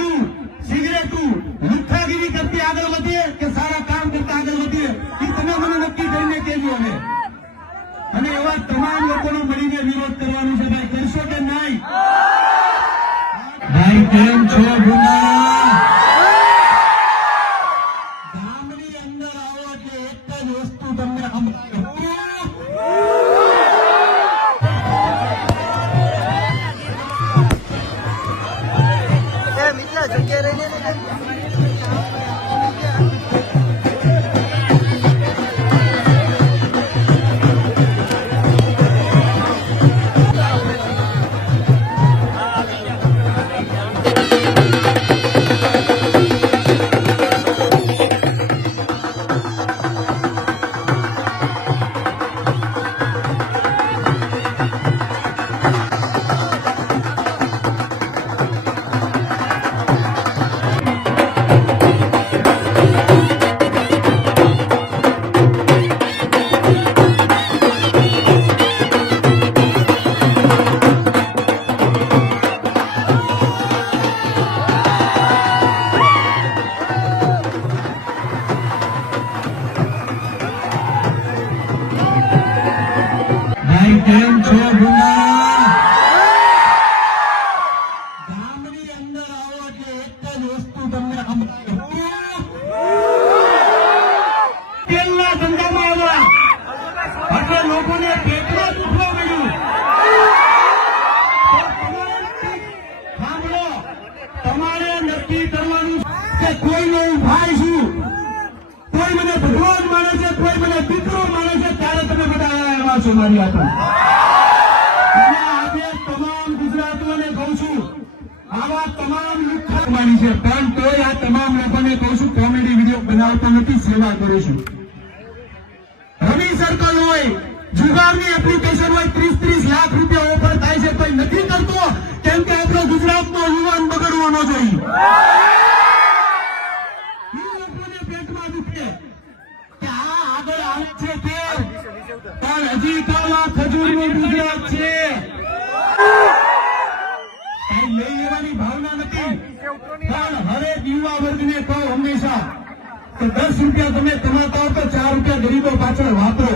દારૂ સિગરેટું લુખ્ખાગીરી કરતી આગળ વધીએ કે સારા કામ કરતા આગળ વધીએ એ તમે મને નક્કી કરીને કહેજો અમે અને એવા તમામ લોકોનો મળીને વિરોધ કરવાનો છે. ભાઈ કરશો કે નહીં? ભાઈ કેમ છો ગુના ગામની અંદર આવો એટલે એક જ વસ્તુ તમને સંભળાય. quieren કેમ છો તમારે નક્કી- કરવાનું કે કોઈનો ભાઈ છું. કોઈ મને ભગવાન માને છે, કોઈ મને દીકરો માને છે, ત્યારે તમે છો મારી હાથે આજે તમામ ગુજરાતીઓને કહું છું, આવા તમામ લુખ્ખા છે, પણ તોય આ તમામ લોકોને કહું છું, કોમેડી વીડિયો બનાવતા નથી, સેવા કરું છું. રવિ સર્કલ હોય, જુગારની એપ્લિકેશન હોય ત્રીસ ત્રીસ લાખ રૂપિયા ઓફર થાય છે, કોઈ નથી કરતો, કેમ કે આપણો ગુજરાતનો યુવાન બગડવો ન જોઈએ. ખજૂરનું ગુજરાત છે. કઈ લઈ લેવાની ભાવના નથી. પણ હરેક યુવા વર્ગને કહો હંમેશા કે દસ રૂપિયા તમે કમાતા હો તો ચાર રૂપિયા ગરીબો પાછળ વાપરો.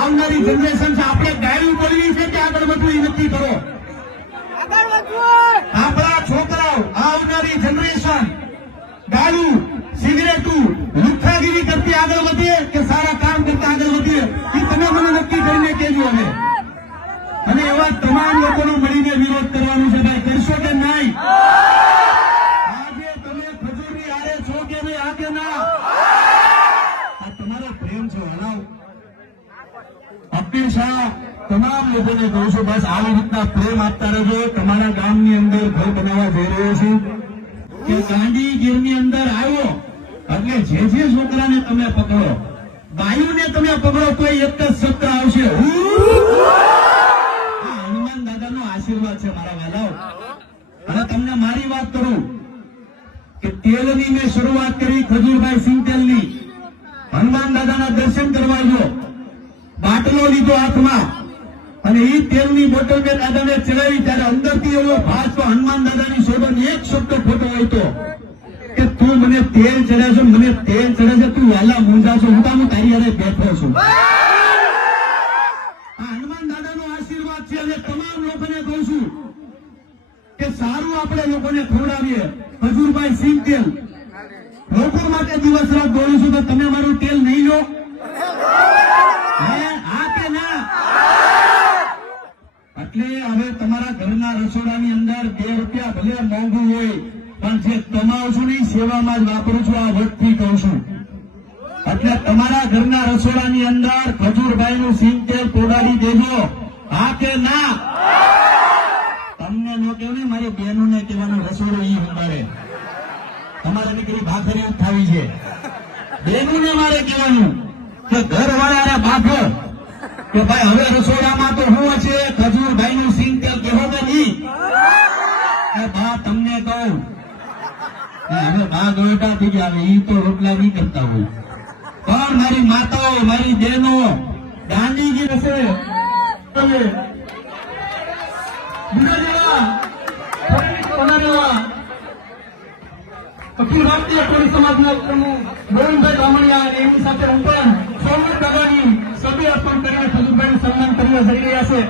આવનારી જનરેશન છે આપણે ગાયું બોલવી છે કે આગળ વધવું એ નક્કી કરો. આપણા છોકરાઓ આવનારી જનરેશન દારૂ સિગરેટું લુખ્ખાગીરી કરતી આગળ વધીએ કે સારા કામ કરતા આગળ વધીએ કરીને કહેજો અમે. અને એવા તમામ લોકોનો મળીને વિરોધ કરવાનો છે ભાઈ. કરશો કે નહીં? આજે તમે ખજૂરની આરે છો કે નહીં? આ કે ના? આ તમારો પ્રેમ છે હણાવ અપીલ શાહ, તમામ લોકોને કહું છું, બસ આવી રીતના પ્રેમ આપતા રહેજો. તમારા ગામની અંદર ઘર બનાવવા જઈ રહ્યો છું કે ગાંધીગીરની અંદર આવ્યો, એટલે જે જે છોકરાને તમે પકડો બાયુને તમે પકડો કોઈ એક જ શબ્દ આવશે. હનુમાન દાદાનો આશીર્વાદ છે મારા વાલાઓ. અને તમને મારી વાત કરું કે તેલની મેં શરૂઆત કરી ખજૂરભાઈ સિંહ તેલની હનુમાન દાદાના દર્શન કરવા ગયો બાટલો લીધો હાથમાં. અને એ તેલની બોટલ મેં દાદાને ચડાવી. ત્યારે અંદરથી એવો તો હનુમાન દાદાની શોધન એક શબ્દ ખોટો હોય તો. તું મને તેલ ચડે છે મને તેલ ચડે છે તું વહેલા મૂંઝા છો. હું કામ તારી હારે બેઠો છું. હનુમાન દાદાનો આશીર્વાદ છે અને તમામ લોકોને કહું છું કે સારું આપણે લોકોને ખવડાવીએ. હજુરભાઈ સિંહ તેલ. લોકો માટે દિવસ રાત દોડું છું તો તમે મારું તેલ નહીં લો. હે? હા કે ના? એટલે હવે તમારા ઘરના રસોડાની અંદર બે રૂપિયા ભલે મોંઘું હોય પણ જે કમાઉં છું ને સેવામાં જ વાપરું છું, આ વટથી કહું છું. એટલે તમારા ઘરના રસોડાની અંદર ખજૂરભાઈ નું સિંગ તેલ પોડાડી દેજો. હા કે ના? તમને ન કેવું ને, મારી બહેનો ને કહેવાનું રસોડો ઈ સંભાળે. તમારે દીકરી ભાખરી જ થાવી છે. બહેનો ને મારે કહેવાનું કે ઘર વાળા બાફો. કે ભાઈ, હવે રસોડામાં તો શું છે ખજૂરભાઈ નું સિંગ તેલ કેવો કે નહીં? બા, તમને કહું. હવે બા ગોયટા થઈ આવે એ તો રોટલા નહીં કરતા હોય. પણ મારી માતાઓ, મારી બહેનો, ગાંધીજી હશે? અખિલ ભારતીય કોળી સમાજના પ્રમુખ ગોવિંદભાઈ બામણિયા એમની સાથે હું પણ સોમનાથ દાદાની સભ્ય અર્પણ કરીને ખજૂરભાઈનું સન્માન કરવા જઈ રહ્યા છે.